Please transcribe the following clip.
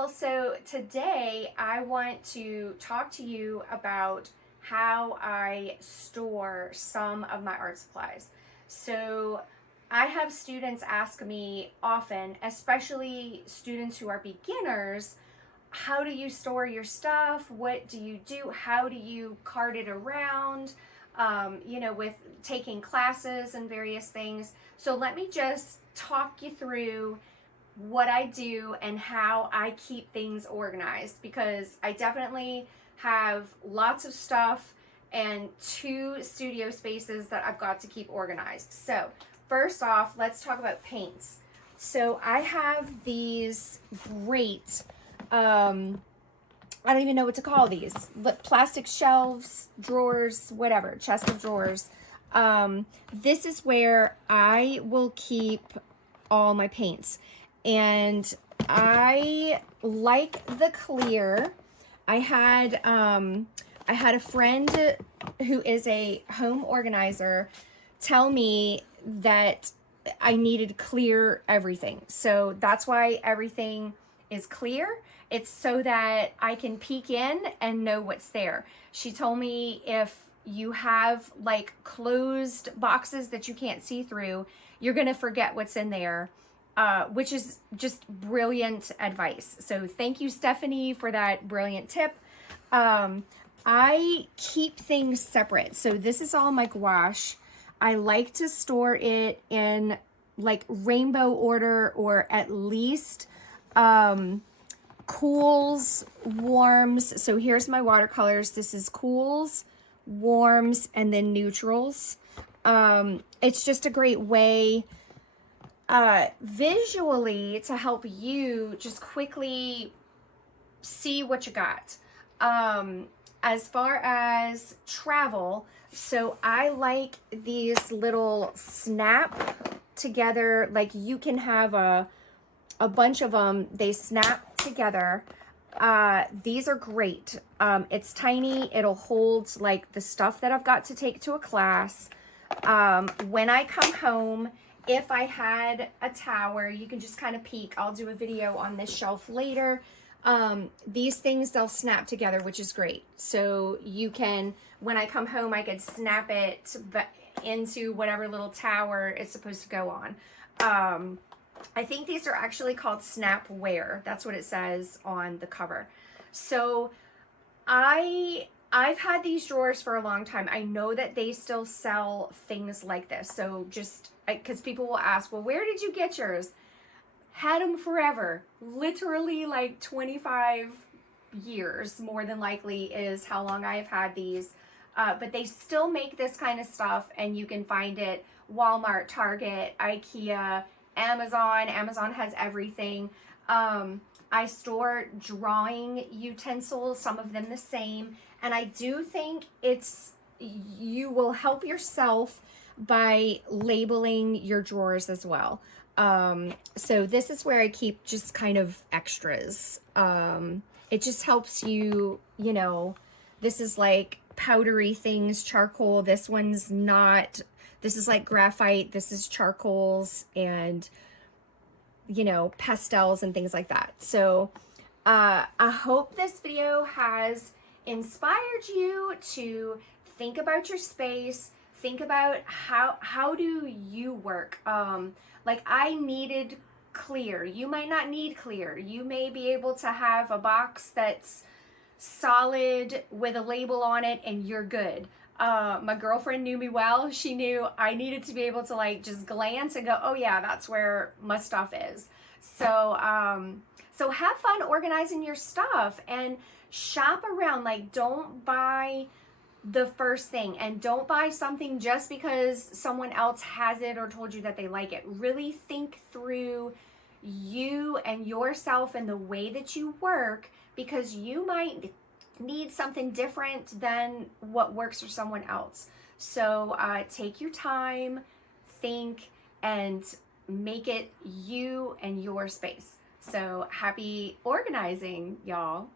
Well, so today I want to talk to you about how I store some of my art supplies. So I have students ask me often, especially students who are beginners, how do you store your stuff? What do you do? How do you cart it around? With taking classes and various things. So let me just talk you through what I do and how I keep things organized, because I definitely have lots of stuff and two studio spaces that I've got to keep organized. So first off, let's talk about paints. So I have these great, I don't even know what to call these, but plastic shelves, drawers, whatever, chest of drawers. This is where I will keep all my paints. And I like the clear. I had a friend who is a home organizer tell me that I needed clear everything. So that's why everything is clear. It's so that I can peek in and know what's there. She told me if you have like closed boxes that you can't see through, you're gonna forget what's in there. Which is just brilliant advice. So thank you, Stephanie, for that brilliant tip. I keep things separate. So this is all my gouache. I like to store it in like rainbow order, or at least cools, warms. So here's my watercolors. This is cools, warms, and then neutrals. It's just a great way visually to help you just quickly see what you got. As far as travel, so I like these little snap together, like you can have a bunch of them, they snap together. These are great. It's tiny, it'll hold like the stuff that I've got to take to a class. When I come home, if I had a tower, you can just kind of peek. I'll do a video on this shelf later. These things, they'll snap together, which is great. So you can, when I come home, I could snap it into whatever little tower it's supposed to go on. I think these are actually called Snapware. That's what it says on the cover. So I've had these drawers for a long time. I know that they still sell things like this. So just because people will ask, well, where did you get yours? Had them forever. Literally like 25 years, more than likely, is how long I've had these. But they still make this kind of stuff, and you can find it Walmart, Target, IKEA, Amazon. Amazon has everything. I store drawing utensils, some of them the same. And I do think you will help yourself by labeling your drawers as well. So this is where I keep just kind of extras. It just helps you, this is like powdery things, charcoal. This one's not, this is like graphite. This is charcoals and, pastels and things like that. So, I hope this video has inspired you to think about your space, think about how do you work. Like I needed clear. You might not need clear. You may be able to have a box that's solid with a label on it and you're good. My girlfriend knew me well. She knew I needed to be able to like just glance and go, oh yeah, that's where my stuff is. So have fun organizing your stuff and shop around. Like don't buy the first thing, and don't buy something just because someone else has it or told you that they like it. Really think through you and yourself and the way that you work, because you might need something different than what works for someone else. So take your time, think, and make it you and your space. So happy organizing, y'all.